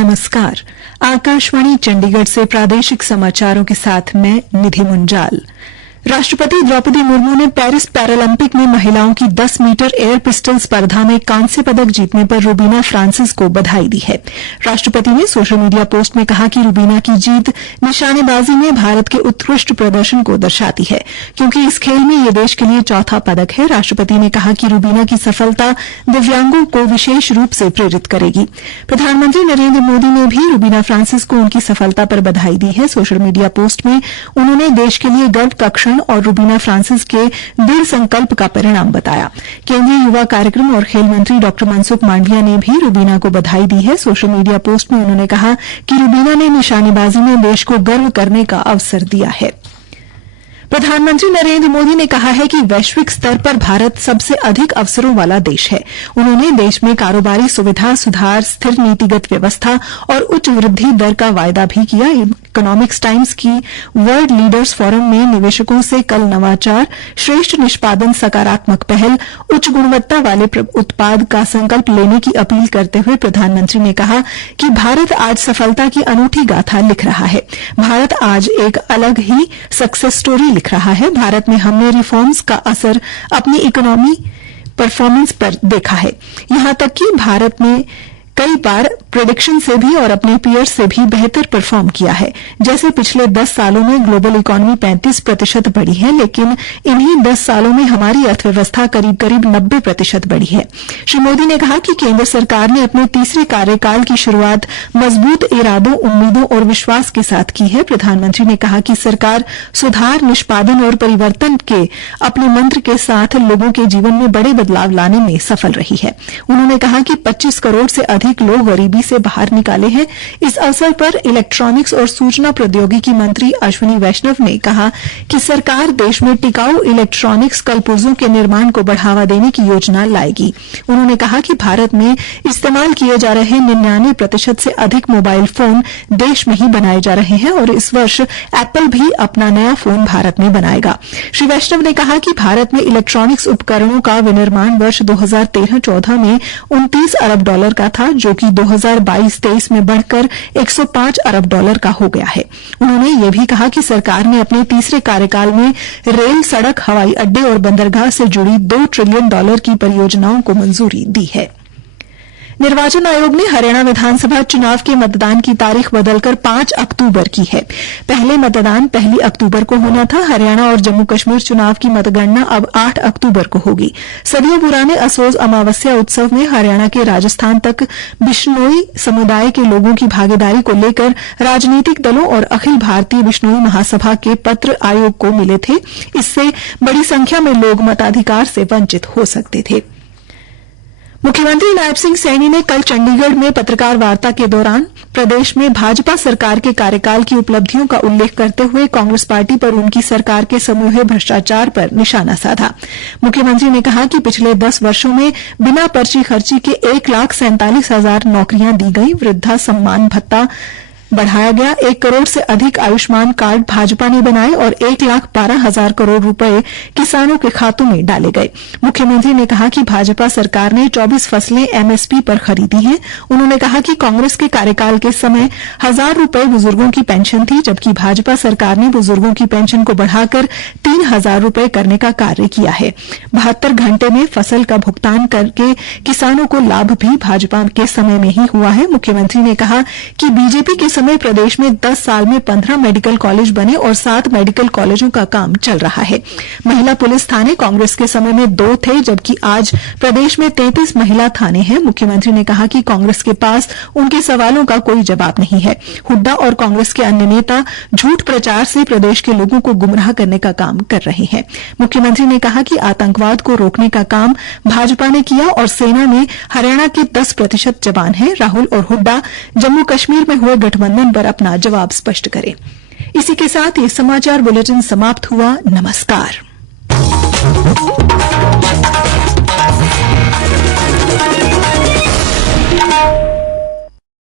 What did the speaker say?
नमस्कार। आकाशवाणी चंडीगढ़ से प्रादेशिक समाचारों के साथ मैं निधि मुंजाल। राष्ट्रपति द्रौपदी मुर्मू ने पेरिस पैरालंपिक में महिलाओं की 10 मीटर एयर पिस्टल स्पर्धा में कांस्य पदक जीतने पर रूबीना फ्रांसिस को बधाई दी है। राष्ट्रपति ने सोशल मीडिया पोस्ट में कहा कि रूबीना की जीत निशानेबाजी में भारत के उत्कृष्ट प्रदर्शन को दर्शाती है, क्योंकि इस खेल में ये देश के लिए चौथा पदक है। राष्ट्रपति ने कहा कि रूबीना की सफलता दिव्यांगों को विशेष रूप से प्रेरित करेगी। प्रधानमंत्री नरेंद्र मोदी ने भी रूबीना फ्रांसिस को उनकी सफलता पर बधाई दी है। सोशल मीडिया पोस्ट में उन्होंने देश के लिए गर्व का क्षण और रूबीना फ्रांसिस के दृढ़ संकल्प का परिणाम बताया। केंद्रीय युवा कार्यक्रम और खेल मंत्री डॉ मनसुख मांडविया ने भी रूबीना को बधाई दी है। सोशल मीडिया पोस्ट में उन्होंने कहा कि रूबीना ने निशानेबाजी में देश को गर्व करने का अवसर दिया है। प्रधानमंत्री नरेंद्र मोदी ने कहा है कि वैश्विक स्तर पर भारत सबसे अधिक अवसरों वाला देश है। उन्होंने देश में कारोबारी सुविधा, सुधार, स्थिर नीतिगत व्यवस्था और उच्च वृद्धि दर का वायदा भी किया। इकोनॉमिक्स टाइम्स की वर्ल्ड लीडर्स फोरम में निवेशकों से कल नवाचार, श्रेष्ठ निष्पादन, सकारात्मक पहल, उच्च गुणवत्ता वाले उत्पाद का संकल्प लेने की अपील करते हुए प्रधानमंत्री ने कहा कि भारत आज सफलता की अनूठी गाथा लिख रहा है। भारत आज एक अलग ही सक्सेस स्टोरी लिख रहा है। भारत में हमने रिफॉर्म्स का असर अपनी इकोनॉमी परफॉर्मेंस पर देखा है। यहां तक कि भारत में कई बार प्रेडिक्शन से भी और अपने पीयर्स से भी बेहतर परफॉर्म किया है। जैसे पिछले 10 सालों में ग्लोबल इकोनॉमी 35% बढ़ी है, लेकिन इन्हीं 10 सालों में हमारी अर्थव्यवस्था करीब करीब 90% बढ़ी है। श्री मोदी ने कहा कि केंद्र सरकार ने अपने तीसरे कार्यकाल की शुरुआत मजबूत इरादों, उम्मीदों और विश्वास के साथ की है। प्रधानमंत्री ने कहा कि सरकार सुधार, निष्पादन और परिवर्तन के अपने मंत्र के साथ लोगों के जीवन में बड़े बदलाव लाने में सफल रही है। उन्होंने कहा कि 25 करोड़ से अधिक लोग गरीबी से बाहर निकाले हैं। इस अवसर पर इलेक्ट्रॉनिक्स और सूचना प्रौद्योगिकी मंत्री अश्विनी वैष्णव ने कहा कि सरकार देश में टिकाऊ इलेक्ट्रॉनिक्स कलपुर्जों के निर्माण को बढ़ावा देने की योजना लाएगी। उन्होंने कहा कि भारत में इस्तेमाल किए जा रहे 99% से अधिक मोबाइल फोन देश में ही बनाए जा रहे हैं और इस वर्ष एप्पल भी अपना नया फोन भारत में बनाएगा। श्री वैष्णव ने कहा कि भारत में इलेक्ट्रॉनिक्स उपकरणों का विनिर्माण वर्ष 2013-14 में $29 अरब का था, जो कि 2022-23 में बढ़कर $105 अरब का हो गया है। उन्होंने ये भी कहा कि सरकार ने अपने तीसरे कार्यकाल में रेल, सड़क, हवाई अड्डे और बंदरगाह से जुड़ी $2 ट्रिलियन की परियोजनाओं को मंजूरी दी है। निर्वाचन आयोग ने हरियाणा विधानसभा चुनाव के मतदान की तारीख बदलकर 5 अक्टूबर की है। पहले मतदान 1 अक्टूबर को होना था। हरियाणा और जम्मू कश्मीर चुनाव की मतगणना अब 8 अक्टूबर को होगी। सदियों पुराने असोज अमावस्या उत्सव में हरियाणा के राजस्थान तक बिश्नोई समुदाय के लोगों की भागीदारी को लेकर राजनीतिक दलों और अखिल भारतीय बिश्नोई महासभा के पत्र आयोग को मिले थे। इससे बड़ी संख्या में लोग मताधिकार से वंचित हो सकते थे। मुख्यमंत्री नायब सिंह सैनी ने कल चंडीगढ़ में पत्रकार वार्ता के दौरान प्रदेश में भाजपा सरकार के कार्यकाल की उपलब्धियों का उल्लेख करते हुए कांग्रेस पार्टी पर उनकी सरकार के समूहे भ्रष्टाचार पर निशाना साधा। मुख्यमंत्री ने कहा कि पिछले 10 वर्षों में बिना पर्ची खर्ची के 1,47,000 नौकरियां दी गई, वृद्धा सम्मान भत्ता बढ़ाया गया, 1 करोड़ से अधिक आयुष्मान कार्ड भाजपा ने बनाए और 1,12,000 करोड़ रुपए किसानों के खातों में डाले गए। मुख्यमंत्री ने कहा कि भाजपा सरकार ने 24 फसलें एमएसपी पर खरीदी हैं। उन्होंने कहा कि कांग्रेस के कार्यकाल के समय 1,000 रुपए बुजुर्गों की पेंशन थी, जबकि भाजपा सरकार ने बुजुर्गों की पेंशन को बढ़ाकर 3,000 रुपए करने का कार्य किया है। 72 घंटे में फसल का भुगतान करके किसानों को लाभ भी भाजपा के समय में ही हुआ है। मुख्यमंत्री ने कहा कि बीजेपी के समय प्रदेश में 10 साल में 15 मेडिकल कॉलेज बने और 7 मेडिकल कॉलेजों का काम चल रहा है। महिला पुलिस थाने कांग्रेस के समय में 2 थे, जबकि आज प्रदेश में 33 महिला थाने हैं। मुख्यमंत्री ने कहा कि कांग्रेस के पास उनके सवालों का कोई जवाब नहीं है। हुड्डा और कांग्रेस के अन्य नेता झूठ प्रचार से प्रदेश के लोगों को गुमराह करने का काम कर रहे हैं। मुख्यमंत्री ने कहा कि आतंकवाद को रोकने का काम भाजपा ने किया और सेना में हरियाणा के 10% जवान हैं। राहुल और हुड्डा जम्मू कश्मीर में हुए गठबंधन पर अपना जवाब स्पष्ट करें। इसी के साथ ये समाचार बुलेटिन समाप्त हुआ। नमस्कार।